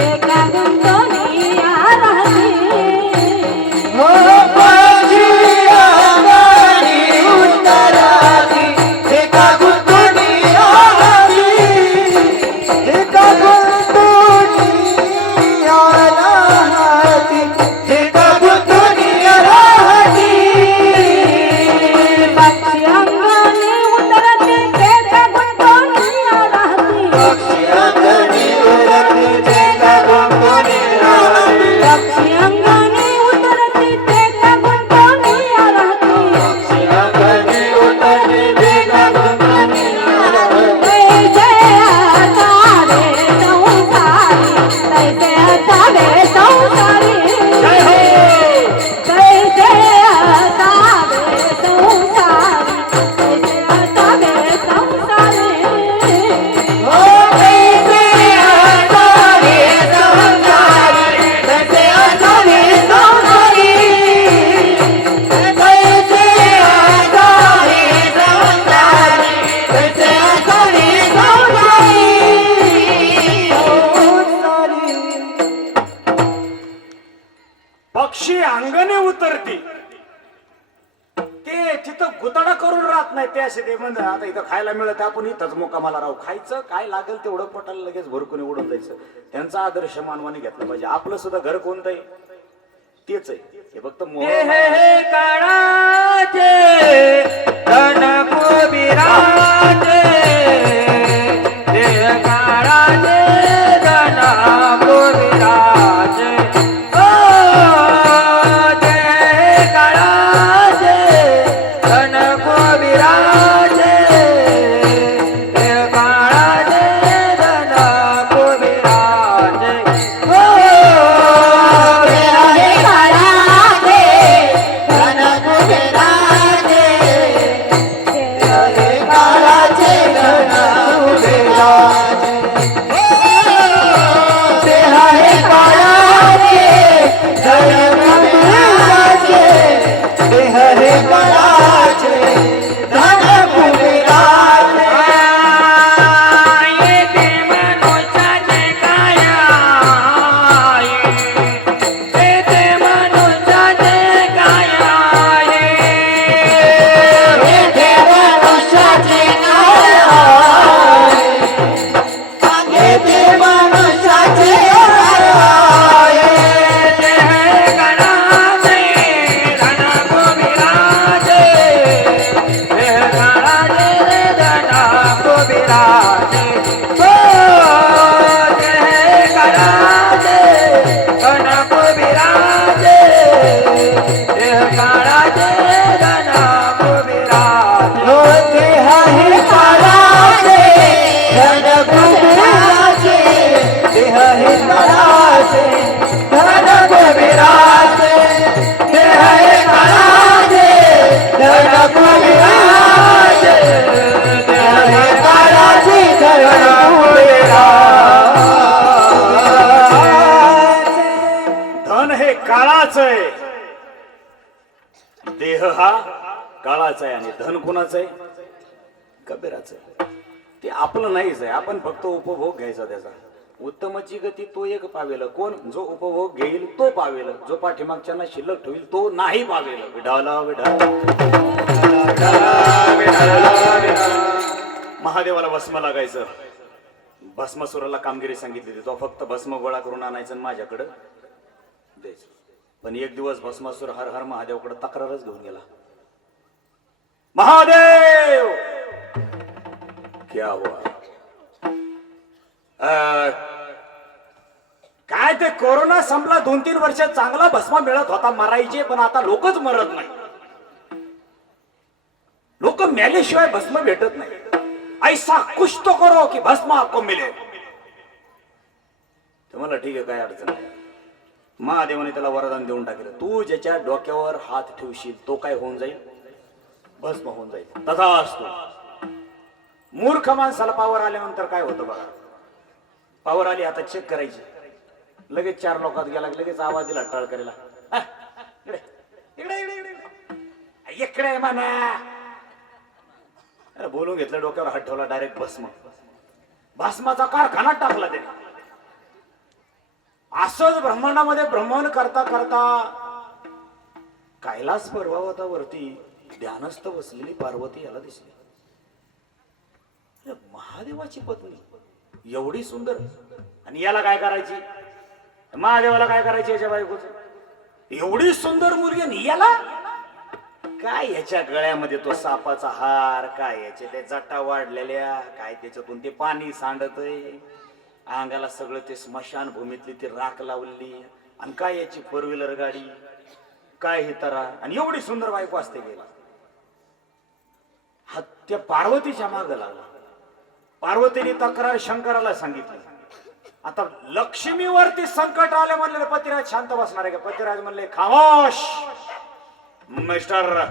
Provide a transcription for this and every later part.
एका उतरती ते तिथं गुताडा करून राहत नाही ते असे ते म्हणजे आता इथं खायला मिळत आपण इथंच मुकामाला राहू. खायचं काय लागेल तेवढं पोटाला लगेच भरकून उडून जायचं. त्यांचा आदर्श मानवाने घेतला पाहिजे. आपलं सुद्धा घर कोणतं आहे तेच आहे. हे फक्त मोह हरे রাধে हे काळाच आहे. देह हा काळाचा आहे आणि धन कोणाचं आहे? कबीराचं आहे. ते आपलं नाहीच आहे. आपण फक्त उपभोग घ्यायचा त्याचा. उत्तमची गती तो एक पावेल. कोण? जो उपभोग घेईल तो पावेल. जो पाठीमागच्यांना शिल्लक ठेवील तो नाही पावेल. विढाला महादेवाला भस्म लागायचं. भस्मसुराला कामगिरी सांगितली. तो फक्त भस्म गोळा करून आणायचं माझ्याकडं द्यायचं पण एक दिवस भस्मासूर हर हर महादेवकडे तक्रारच घेऊन गेला. महादेव! क्या हुआ? काय ते कोरोना संपला दोन तीन वर्ष चांगला भस्मा मिळत होता मरायचे पण आता लोकच मरत नाही. लोक मेल्याशिवाय भस्म भेटत नाही. ऐसा कुछ तो करो की भस्म आपको मिले. तर मला ठीक आहे काय अडचण नाही. महादेवाने त्याला वरदान देऊन टाकलं. तू ज्याच्या डोक्यावर हात ठेवशील तो काय होऊन जाईल? भस्म होऊन जाईल. तसा असतो मूर्ख माणसाला पावर आल्यानंतर काय होतं बघा? पावर आली आता चेक करायची. लगेच चार लोकात गेला लगेच आवाज दिला टाळ करायला इकडे इकडे इकडे इकडे इकडे. इकडे म्हणा. अरे बोलून घेतलं डोक्यावर हात ठेवला डायरेक्ट भस्म. भस्माचा कारखाना टाकला त्याने. असंच ब्रह्मांडामध्ये भ्रमण करता करता कैलास पर्वतावरती ध्यानस्थ बसलेली पार्वती याला दिसली. महादेवाची पत्नी एवढी सुंदर. आणि याला काय करायची? महादेवाला काय करायची याच्या बायकोच? एवढी सुंदर मुलगी आणि याला? काय याच्या गळ्यामध्ये तो सापाचा हार काय याचे ते जटा वाढलेल्या काय त्याच्यातून ते पाणी सांडतय? अंगाला सगळं ते स्मशान भूमीतली ती राख लावली. आणि काय याची फोर व्हीलर गाडी? काय हे तरा? आणि एवढी सुंदर बायको असते गेला. हा त्या पार्वतीच्या माग लागला. पार्वतीने तक्रार शंकराला सांगितली. आता लक्ष्मीवरती संकट आले म्हणले पतिराज शांत बसणार आहे का? पतिराज म्हणले खामोश! मिस्टर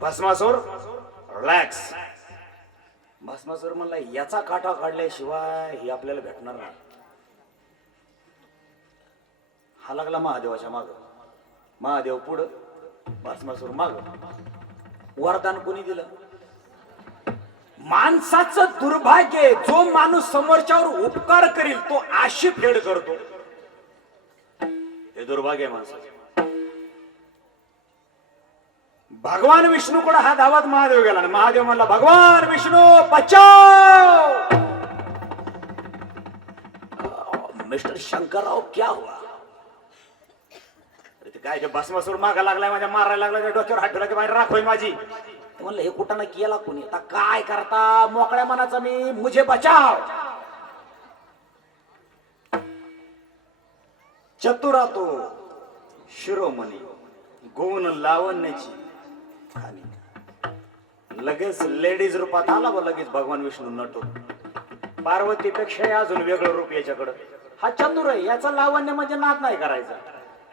भस्मासूर रिलॅक्स भस्मासूर म्हणला याचा काटा काढल्याशिवाय हे आपल्याला भेटणार नाही. हा लागला महादेवाच्या माग. महादेव पुढं भस्मासूर माग. वरदान कोणी दिलं? माणसाचं दुर्भाग्य आहे. जो माणूस समोरच्यावर उपकार करील तो आशी फेड करतो. हे दुर्भाग्य माणसाचं. भगवान विष्णूकडे हा धावत महादेव गेला आणि महादेव म्हणला भगवान विष्णू बचाव! मिस्टर शंकरराव क्या हुआ? अरे ते काय ते भस्मासूर मागा लागलाय माझ्या मारायला लागला त्या डोक्यावर हात ठेवला की बाहेर राखोय माझी. म्हणलं हे कुठं ना केला कोणी? आता काय करता? मोकळ्या मनाचा मी मुझे बचाव! चतुरा तो शिरोमणी गोवन लावण्याची खाली. लगेच लेडीज रूपात आला व लगेच भगवान विष्णू नटो पार्वतीपेक्षा अजून वेगळं रूप याच्याकडं. हा चंदूर आहे याचा लावण्य म्हणजे नाद नाही करायचा.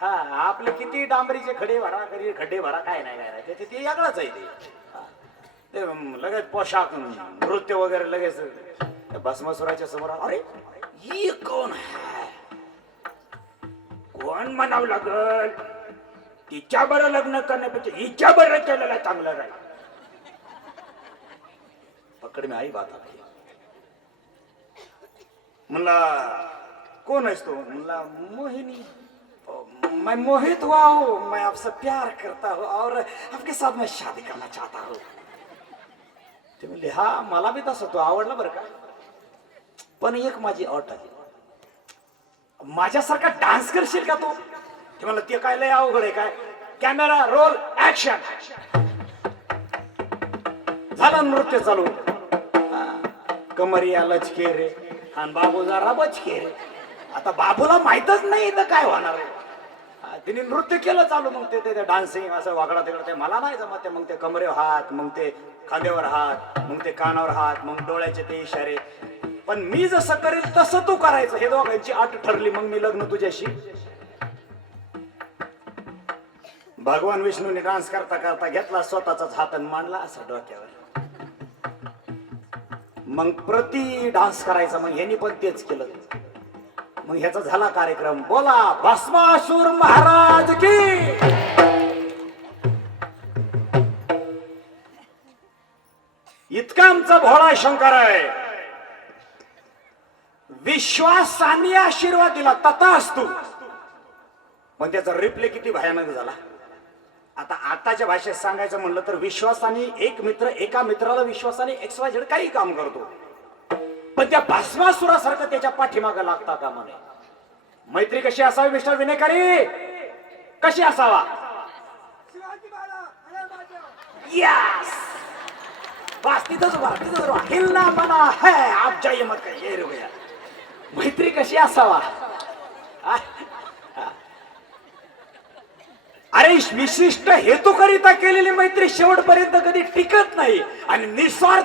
हा आपले किती डांबरीचे खडे भरा कधी खड्डे भरा काय नाही काय नाही. ते- ते आहे ते. लगेच पोशाख नृत्य वगैरे लगेच भस्मासुराच्या समोर अरे ही कोण है कोण म्हणावं लागल? तिच्या बरं लग्न करण्यापेक्षा हिच्या बरं केलेला चांगलं राहील. पकड मी आई बात आपली. म्हणला कोण आहेस तो? म्हणला मोहिनी. मैं मोहित हुआ हूँ. मैं आपसे प्यार करता हूँ और आपके साथ मैं शादी करना चाहता हूँ. ते म्हणले हा मला बी तसं तो आवडला बरं का? पण एक माझी अट आहे. माझ्यासारखा डान्स करशील का तू? ते ते काय लय अवघड आहे काय? कॅमेरा रोल ऍक्शन झालं नृत्य चालू. कमरिया लचके रे आणि बाबू जरा बचके रे. आता बाबूला माहितच नाही तर काय होणार तिने नृत्य केलं चालू मग ते ते डान्सिंग असं वागडा तिकडं ते मला नाही जमत ते. मग ते कमरेवर हात मग ते खांद्यावर हात मग ते कानावर हात मग डोळ्याचे ते इशारे. पण मी जसं करेल तसं तू करायचं. हे दोघांची अट ठरली मग मी लग्न तुझ्याशी. भगवान विष्णूने डान्स करता करता घेतला स्वतःचाच हातन मांडला असा डोक्यावर. मग प्रति डान्स करायचा मग ह्यांनी पण तेच केलं. मग ह्याचा झाला कार्यक्रम. बोला भस्मासूर महाराज की! इतका आमचा भोळा शंकर आहे. विश्वासाने आशीर्वाद दिला तथा असतो पण त्याचा रिप्ले किती भयानक झाला. आता आताच्या भाषेत सांगायचं म्हणलं तर विश्वासाने एक मित्र एका मित्राला विश्वासाने एक्स वाय झेड काही काम करतो. पण त्या भस्मासुरासारखं त्याच्या पाठीमागं लागता का म्हणे मैत्री कशी असावी मिस्टर विनेकरी? कशी असावा? यस बस तिथंच उभा तिथंच उभा मना है आप जाइए मत ये रे मैत्री कशी असावा? काही विशिष्ट हेतुकरिता केलेली मैत्री शेवटपर्यंत कधी टिकत नाही. आणि निस्वार्थ